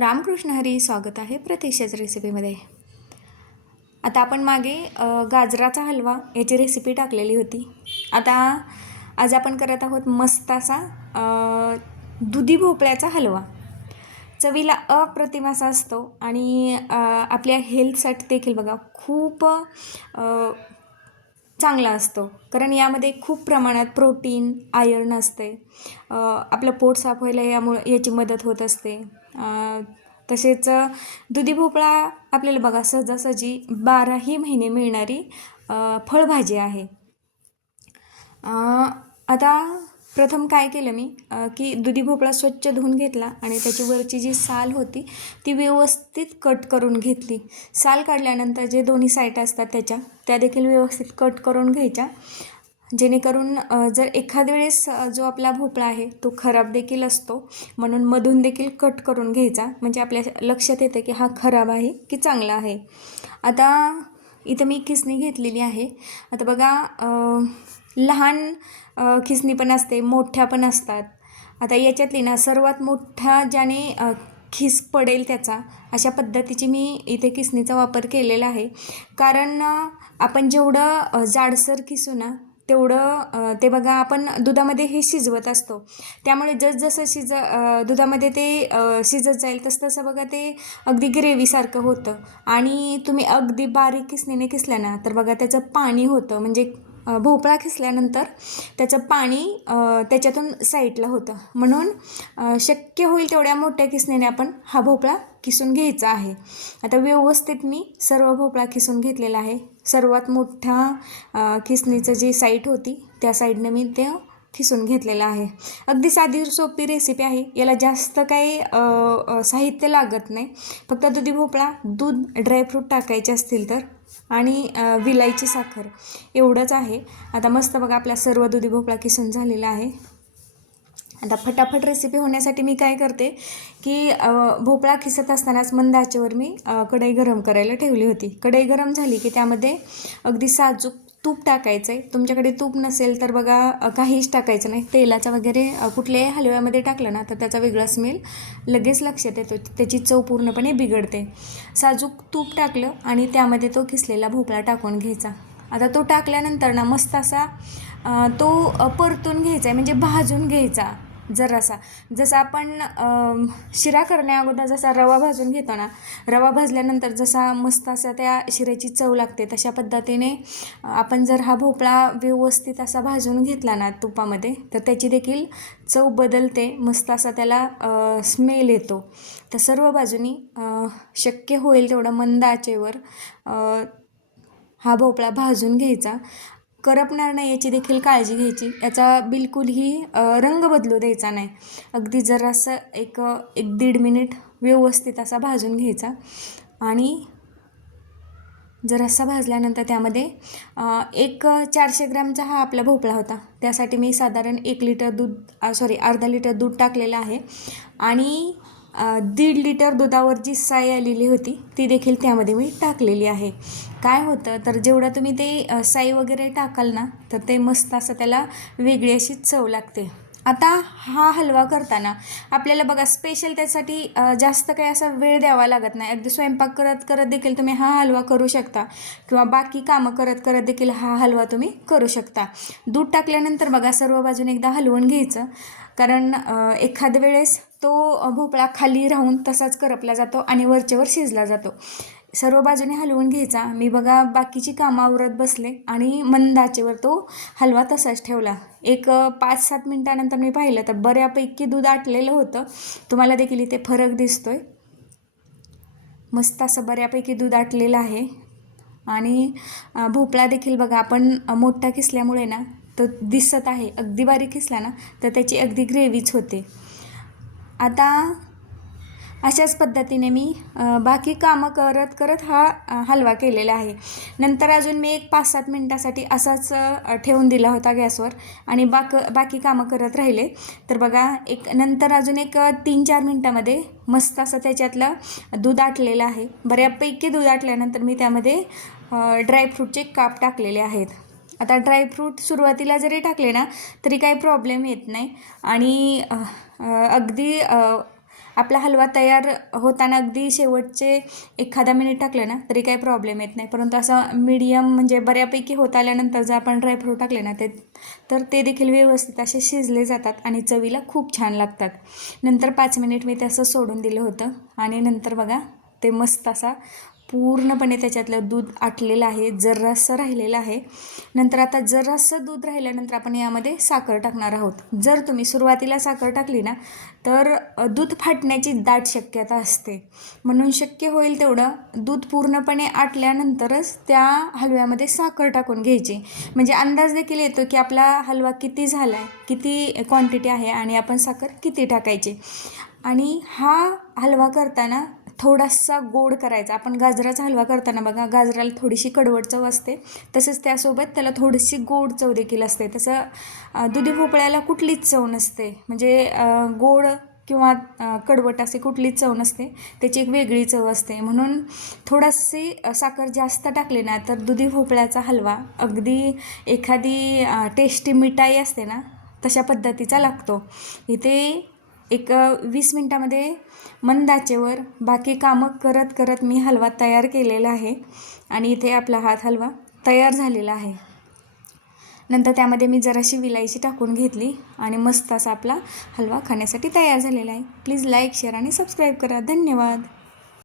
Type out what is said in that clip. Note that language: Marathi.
रामकृष्ण हरी स्वागत आहे प्रतीक्षाच रेसिपीमध्ये आता आपण मागे गाजराचा हलवा याची रेसिपी टाकलेली होती. आता आज आपण करत आहोत मस्त असा दुधी भोपळ्याचा हलवा. चवीला अप्रतिम असा असतो आणि आपल्या हेल्थसाठी देखील बघा खूप चांगला असतो. कारण यामध्ये खूप प्रमाणात प्रोटीन आयर्न असते. आपलं पोट साफ व्हायला यामुळे याची मदत होत असते. तसेच दुधी भोपळा आपल्याला बघा सहजासहजी बाराही महिने मिळणारी फळभाजी आहे. आता प्रथम काय केलं मी? की दुधी भोपळा स्वच्छ धुवून घेतला आणि त्याची वरची जी साल होती ती व्यवस्थित कट करून घेतली. साल काढल्यानंतर जे दोन्ही साईट असतात त्याच्या त्या देखील व्यवस्थित कट करून घ्यायच्या. जेणेकरून जर एखाद्या वेळेस जो आपला भोपळा आहे तो खराब देखील असतो म्हणून मधून देखील कट करून घ्यायचा. म्हणजे आपल्या लक्षात येतं की हा खराब आहे की चांगला आहे. आता इथं मी खिसणी घेतलेली आहे. आता बघा लहान खिसणी पण असते मोठ्या पण असतात. आता याच्यातली ना सर्वात मोठा ज्याने खिस पडेल त्याचा अशा पद्धतीची मी इथे किसणीचा वापर केलेला आहे. कारण आपण जेवढं जाडसर किसू ना तेवढं ते बघा आपण दुधामध्ये हे शिजवत असतो. त्यामुळे जसजसं शिज दुधामध्ये ते शिजत जाईल तसतसं तसं बघा ते अगदी ग्रेव्हीसारखं होतं. आणि तुम्ही अगदी बारीक किसणीने किसल्या ना तर बघा त्याचं पाणी होतं. म्हणजे भोपळा खिसल्यानंतर त्याचं पाणी त्याच्यातून साईडला होतं. म्हणून शक्य होईल तेवढ्या मोठ्या किसणीने आपण हा भोपळा किसून घ्यायचा आहे. आता व्यवस्थित मी सर्व भोपळा किसून घेतलेला आहे. सर्वात मोठ्या किसणीचं जी साईट होती त्या साईडनं मी ते खिसून घेतलेलं आहे. अगदी साधी सोपी रेसिपी आहे. याला जास्त काही साहित्य लागत नाही. फक्त दुधी भोपळा दूध ड्रायफ्रूट टाकायचे असतील तर आणि विलायची साखर एवढंच आहे. आता मस्त बघा आपला सर्व दुधी भोपळा किसून झालेला आहे. आता फटाफट रेसिपी होण्यासाठी मी काय करते की भोपळा खिसत असतानाच मंद आचेवर मी कढई गरम करायला ठेवली होती. कढई गरम झाली की त्यामध्ये अगदी साजूक तूप टाकायचं आहे तुमच्याकडे तूप नसेल तर बघा काहीच टाकायचं नाही. तेलाचा वगैरे कुठल्याही हलव्यामध्ये टाकलं ना तर त्याचा वेगळा स्मेल लगेच लक्षात येतो. त्याची चव पूर्णपणे बिघडते. साजूक तूप टाकलं आणि त्यामध्ये तो किसलेला भोपळा टाकून घ्यायचा. आता तो टाकल्यानंतर ना मस्त असा तो परतून घ्यायचा आहे म्हणजे भाजून घ्यायचा. जरासा. जसं आपण शिरा करण्याअगोदर जसा रवा भाजून घेतो ना रवा भाजल्यानंतर जसा मस्त असा त्या शिऱ्याची चव लागते तशा पद्धतीने आपण जर हा भोपळा व्यवस्थित असा भाजून घेतला ना तुपामध्ये तर त्याची देखील चव बदलते मस्त असा त्याला स्मेल येतो. तर सर्व बाजूनी शक्य होईल तेवढं मंद आचेवर हा भोपळा भाजून घ्यायचा. करपणार नाही याची देखील काळजी घ्यायची. याचा बिलकुलही रंग बदलू द्यायचा नाही. अगदी जरासं एक एक दीड मिनिट व्यवस्थित असा भाजून घ्यायचा. आणि जरासा भाजल्यानंतर त्यामध्ये एक चारशे ग्रॅमचा हा आपला भोपळा होता. त्यासाठी मी साधारण एक लिटर दूध सॉरी अर्धा लिटर दूध टाकलेलं आहे. आणि दीड लिटर दुधावर जी साय आलेली होती ती देखील त्यामध्ये मी टाकलेली आहे. काय होतं तर जेवढं तुम्ही ते साई वगैरे टाकाल ना तर ते मस्त असं त्याला वेगळी अशी चव लागते. आता हा हलवा करताना आपल्याला बघा स्पेशल त्यासाठी जास्त काही असा वेळ द्यावा लागत नाही. अगदी स्वयंपाक करत करत देखील तुम्ही हा हलवा करू शकता. किंवा बाकी कामं करत करत देखील हा हलवा तुम्ही करू शकता. दूध टाकल्यानंतर बघा सर्व बाजूने एकदा हलवून घ्यायचं. कारण एखाद एखाद्या वेळेस तो भोपळा खाली राहून तसाच करपला जातो आणि वरचेवर शिजला जातो. सर्व बाजूने हलवून घ्यायचा. मी बघा बाकीची कामं आवरत बसले आणि मंद आचेवर तो हलवा तसाच ठेवला. एक पाच सात मिनटानंतर मी पाहिलं तर बऱ्यापैकी दूध आटलेलं होतं. तुम्हाला देखील इथे फरक दिसतोय. मस्त असं बऱ्यापैकी दूध आटलेलं आहे. आणि भोपळा देखील बघा आपण मोठा किसल्यामुळे ना तो दिसत आहे. अगदी बारीक किसला ना तर त्याची अगदी ग्रेव्हीच होते. आता अशाच पद्धतीने मी बाकी कामं करत करत हा हलवा केलेला आहे. नंतर अजून मी एक पाच सात मिनटासाठी असाच ठेवून दिला होता गॅसवर आणि बाक बाकी कामं करत राहिले. तर बघा एक नंतर अजून एक तीन चार मिनटामध्ये मस्त असं त्याच्यातलं दूध आटलेलं आहे. बऱ्यापैकी दूध आटल्यानंतर मी त्यामध्ये ड्रायफ्रूटचे काप टाकलेले आहेत. आता ड्रायफ्रूट सुरुवातीला जरी टाकले ना तरी काही प्रॉब्लेम येत नाही. आणि अगदी आपला हलवा तयार होताना अगदी शेवटचे एखादा मिनिट टाकलं ना तरी काही प्रॉब्लेम येत नाही. परंतु असं मीडियम म्हणजे बऱ्यापैकी होत आल्यानंतर जर आपण ड्रायफ्रूट टाकले ना ते तर ते देखील व्यवस्थित असे शिजले जातात आणि चवीला खूप छान लागतात. नंतर पाच मिनिट मी ते असं सोडून दिलं होतं. आणि नंतर बघा ते मस्त असा पूर्णपणे त्याच्यातलं दूध आटलेलं आहे जरासं राहिलेलं आहे. नंतर आता जरासं दूध राहिल्यानंतर आपण यामध्ये साखर टाकणार आहोत. जर तुम्ही सुरुवातीला साखर टाकली ना तर दूध फाटण्याची दाट शक्यता असते. म्हणून शक्य होईल तेवढं दूध पूर्णपणे आटल्यानंतरच त्या हलव्यामध्ये साखर टाकून घ्यायची. म्हणजे अंदाज देखील येतो की आपला हलवा किती झाला आहे किती क्वांटिटी आहे आणि आपण साखर किती टाकायची. आणि हा हलवा करताना थोडासा गोड करायचा. आपण गाजराचा हलवा करताना बघा गाजराला थोडीशी कडवट चव असते. तसंच त्यासोबत त्याला थोडीशी गोड चव देखील असते. तसं दुधी भोपळ्याला कुठलीच चव नसते. म्हणजे गोड किंवा कडवट असे कुठलीच चव नसते. त्याची एक वेगळी चव असते. म्हणून थोडीशी साखर जास्त टाकली ना तर दुधी भोपळ्याचा हलवा अगदी एखादी टेस्टी मिठाई असते ना तशा पद्धतीचा लागतो. इथे एक वीस मिनटामध्ये मंद आचेवर बाकी कामं करत करत मी हलवा तयार केलेला आहे. आणि इथे आपला हात हलवा तयार झालेला आहे. नंतर त्यामध्ये मी जराशी विलायची टाकून घेतली आणि मस्त असा आपला हलवा खाण्यासाठी तयार झालेला आहे. प्लीज लाईक शेअर आणि सबस्क्राईब करा. धन्यवाद.